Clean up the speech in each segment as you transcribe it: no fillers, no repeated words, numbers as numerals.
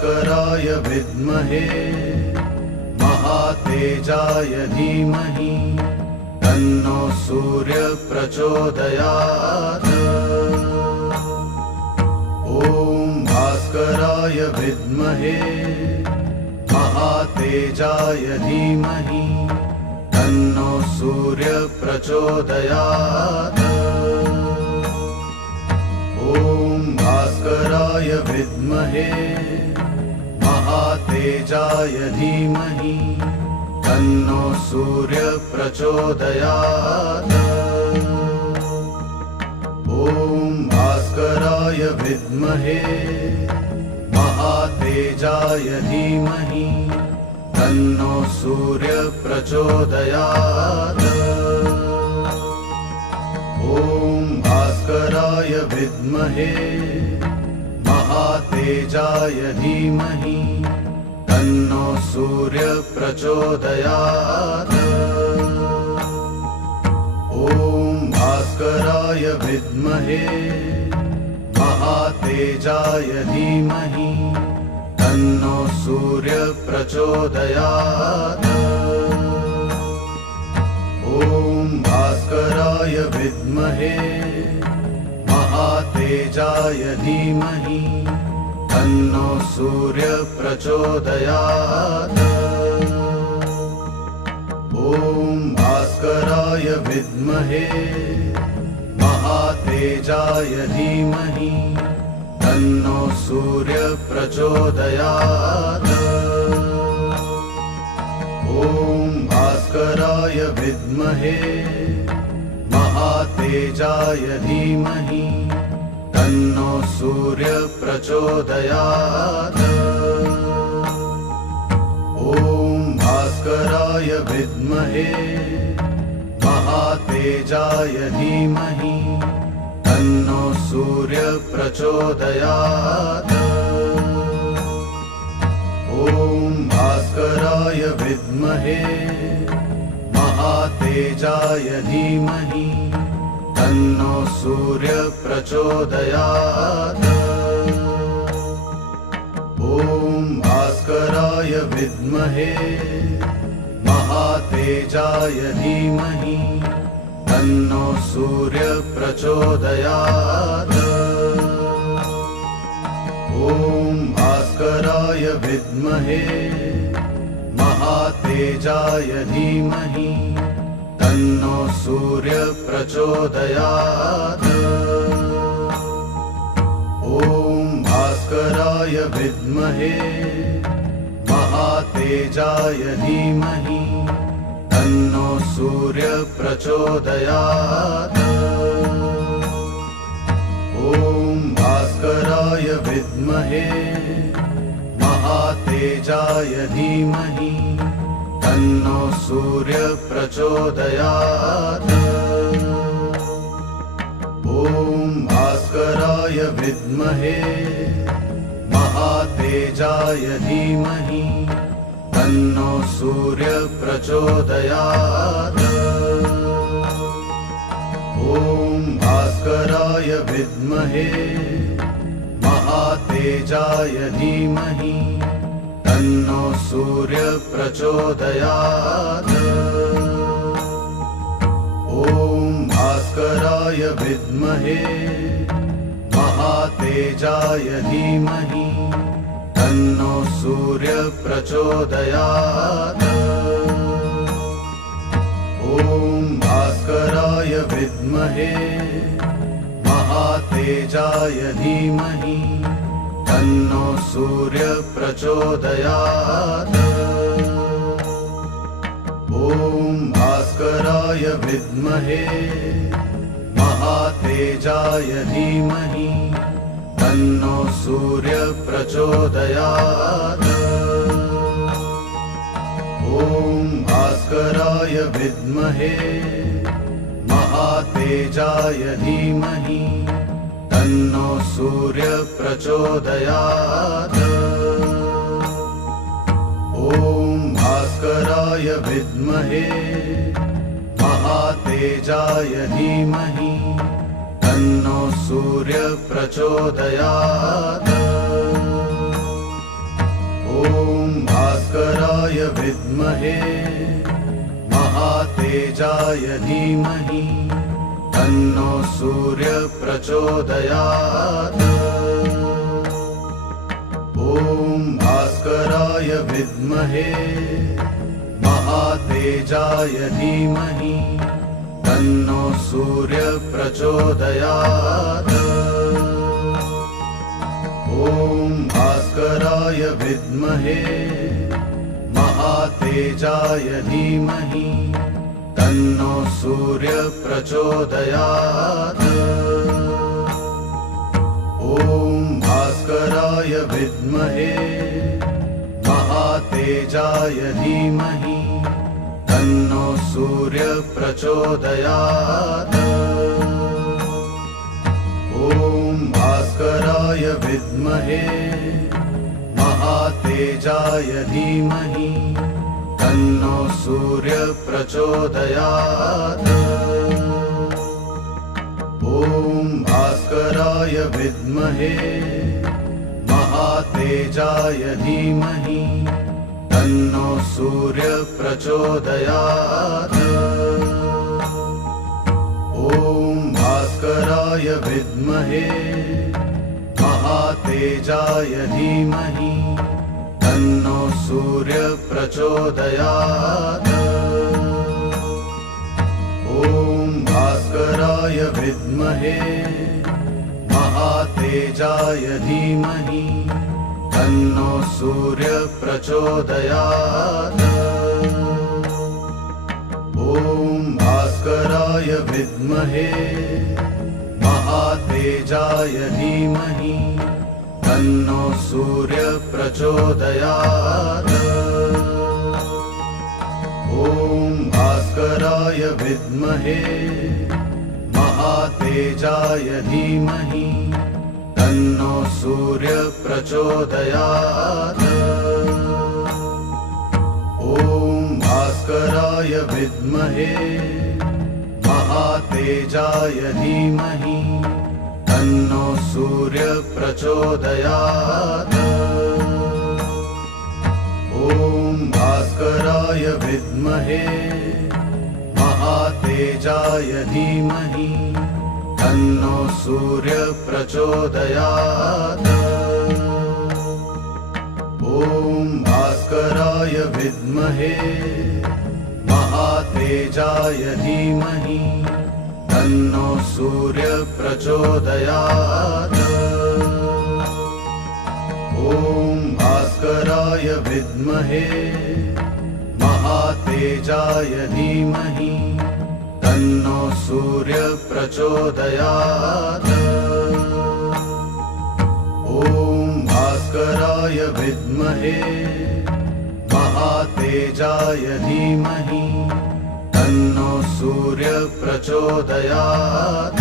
भास्कराय विद्महे महातेजाय धीमहि तन्नो सूर्य प्रचोदयात्। ॐ भास्कराय विद्महे महातेजाय धीमहि तन्नो सूर्य प्रचोदयात्। ॐ भास्कराय विद्महे महातेजाय धीमहि तन्नो सूर्य प्रचोदयात्। ॐ भास्कराय विद्महे महातेजाय धीमहि तन्नो सूर्य प्रचोदयात्। ॐ भास्कराय विद्महे महातेजाय धीमहि तन्नो सूर्य प्रचोदयात्। ॐ भास्कराय विद्महे महातेजाय धीमहि तन्नो सूर्य प्रचोदयात्। ॐ भास्कराय विद्महे महातेजाय धीमहि तन्नो सूर्य प्रचोदयात्। ॐ भास्कराय विद्महे महातेजाय धीमहि तन्नो सूर्य प्रचोदयात्। ॐ भास्कराय विद्महे महातेजाय धीमहि तन्नो सूर्य प्रचोदयात्। ॐ भास्कराय विद्महे महातेजाय धीमहि तन्नो सूर्य प्रचोदयात्। ॐ भास्कराय विद्महे महातेजाय धीमहि तन्नो सूर्य प्रचोदयात्। ॐ भास्कराय विद्महे महातेजाय धीमहि तन्नो सूर्य प्रचोदयात्। ॐ भास्कराय विद्महे महातेजाय धीमहि तन्नो सूर्य प्रचोदयात्। ॐ भास्कराय विद्महे महातेजाय धीमहि तन्नो सूर्य प्रचोदयात्। ॐ भास्कराय विद्महे महातेजाय धीमहि तन्नो सूर्य प्रचोदयात्। ॐ भास्कराय विद्महे महातेजाय धीमहि तन्नो सूर्य प्रचोदयात्। ॐ भास्कराय विद्महे महातेजाय धीमहि तन्नो सूर्य प्रचोदयात्। ॐ भास्कराय विद्महे महातेजाय धीमहि तन्नो सूर्य प्रचोदयात्। ॐ भास्कराय विद्महे महातेजाय धीमहि तन्नो सूर्य प्रचोदयात्। ॐ भास्कराय विद्महे महातेजाय धीमहि तन्नो सूर्य प्रचोदयात्। ॐ भास्कराय विद्महे महातेजाय धीमहि तन्नो सूर्य प्रचोदयात्। ॐ भास्कराय विद्महे महातेजाय धीमहि तन्नो सूर्य प्रचोदयात्। भास्कराय विद्महे महातेजाय धीमहि तन्नो सूर्य प्रचोदयात्। ॐ भास्कराय विद्महे महातेजाय धीमहि तन्नो सूर्य प्रचोदयात्। ॐ भास्कराय विद्महे महातेजाय धीमहि तन्नो सूर्य प्रचोदयात्। ॐ भास्कराय विद्महे महातेजाय धीमहि तन्नो सूर्य प्रचोदयात्। ॐ भास्कराय विद्महे महातेजाय धीमहि तन्नो सूर्य प्रचोदयात्। ॐ भास्कराय विद्महे महातेजाय धीमहि तन्नो सूर्य प्रचोदयात्। ॐ भास्कराय विद्महे महातेजाय धीमहि तन्नो सूर्य प्रचोदयात्। ॐ भास्कराय विद्महे महातेजाय धीमहि तन्नो सूर्य प्रचोदयात्। ॐ भास्कराय विद्महे महातेजाय धीमहि तन्नो सूर्य प्रचोदयात्। ॐ भास्कराय विद्महे महातेजाय धीमहि तन्नो सूर्य प्रचोदयात्। ॐ भास्कराय विद्महे महातेजाय धीमहि तन्नो सूर्य प्रचोदयात्। ॐ भास्कराय विद्महे महातेजाय धीमहि तन्नो सूर्य प्रचोदयात्। ॐ भास्कराय विद्महे महातेजाय धीमहि तन्नो सूर्य प्रचोदयात्। ॐ भास्कराय विद्महे महातेजाय धीमहि तन्नो सूर्य प्रचोदयात्। ॐ भास्कराय विद्महे महातेजाय धीमहि तन्नो सूर्य प्रचोदयात्।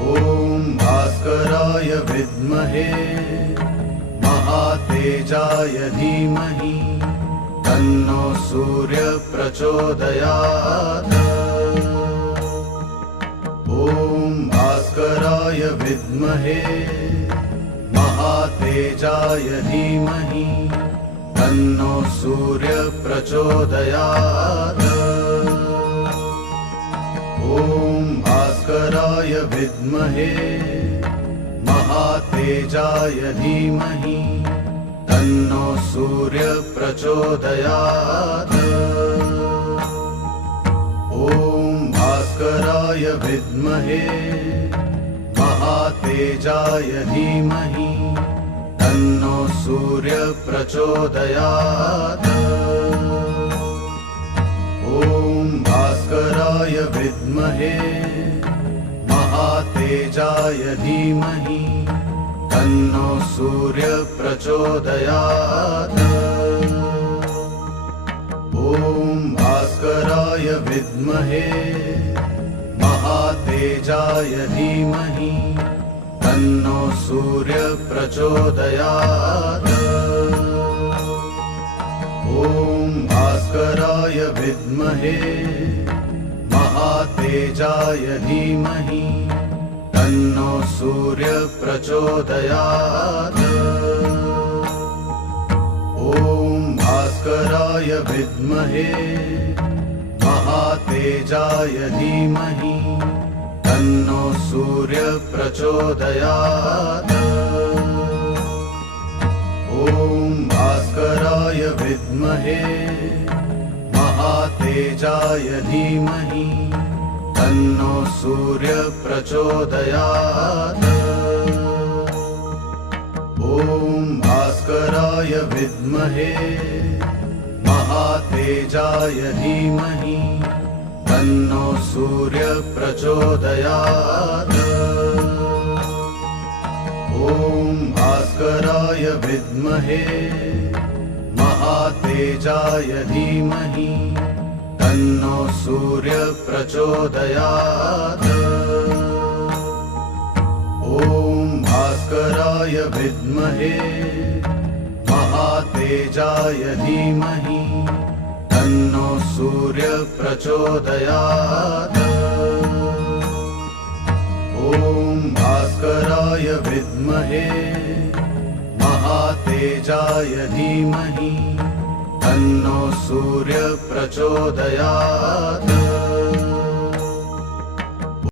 ॐ भास्कराय विद्महे महातेजाय धीमहि तन्नो सूर्य प्रचोदयात्। ॐ भास्कराय विद्महे महातेजाय धीमहि तन्नो सूर्य प्रचोदयात्। ॐ भास्कराय विद्महे महातेजाय धीमहि तन्नो सूर्य प्रचोदयात्। ॐ भास्कराय विद्महे महातेजाय धीमहि तन्नो सूर्य प्रचोदयात्। ॐ भास्कराय विद्महे महातेजाय धीमहि तन्नो सूर्य प्रचोदयात्। ॐ भास्कराय विद्महे महातेजाय धीमहि तन्नो सूर्य प्रचोदयात्। ॐ भास्कराय विद्महे महातेजाय धीमहि तन्नो सूर्य प्रचोदयात्। भास्कराय विद्महे महातेजाय धीमहि तन्नो सूर्य प्रचोदयात्। ॐ भास्कराय विद्महे महातेजाय धीमहि तन्नो सूर्य प्रचोदयात्। ॐ भास्कराय विद्महे महातेजाय धीमहि तन्नो सूर्य प्रचोदयात्। ॐ भास्कराय विद्महे महातेजाय धीमहि तन्नो सूर्य प्रचोदयात्। ॐ भास्कराय विद्महे महातेजाय धीमहि तन्नो सूर्य प्रचोदयात्। ॐ भास्कराय विद्महे महातेजाय धीमहि तन्नो सूर्य प्रचोदयात्।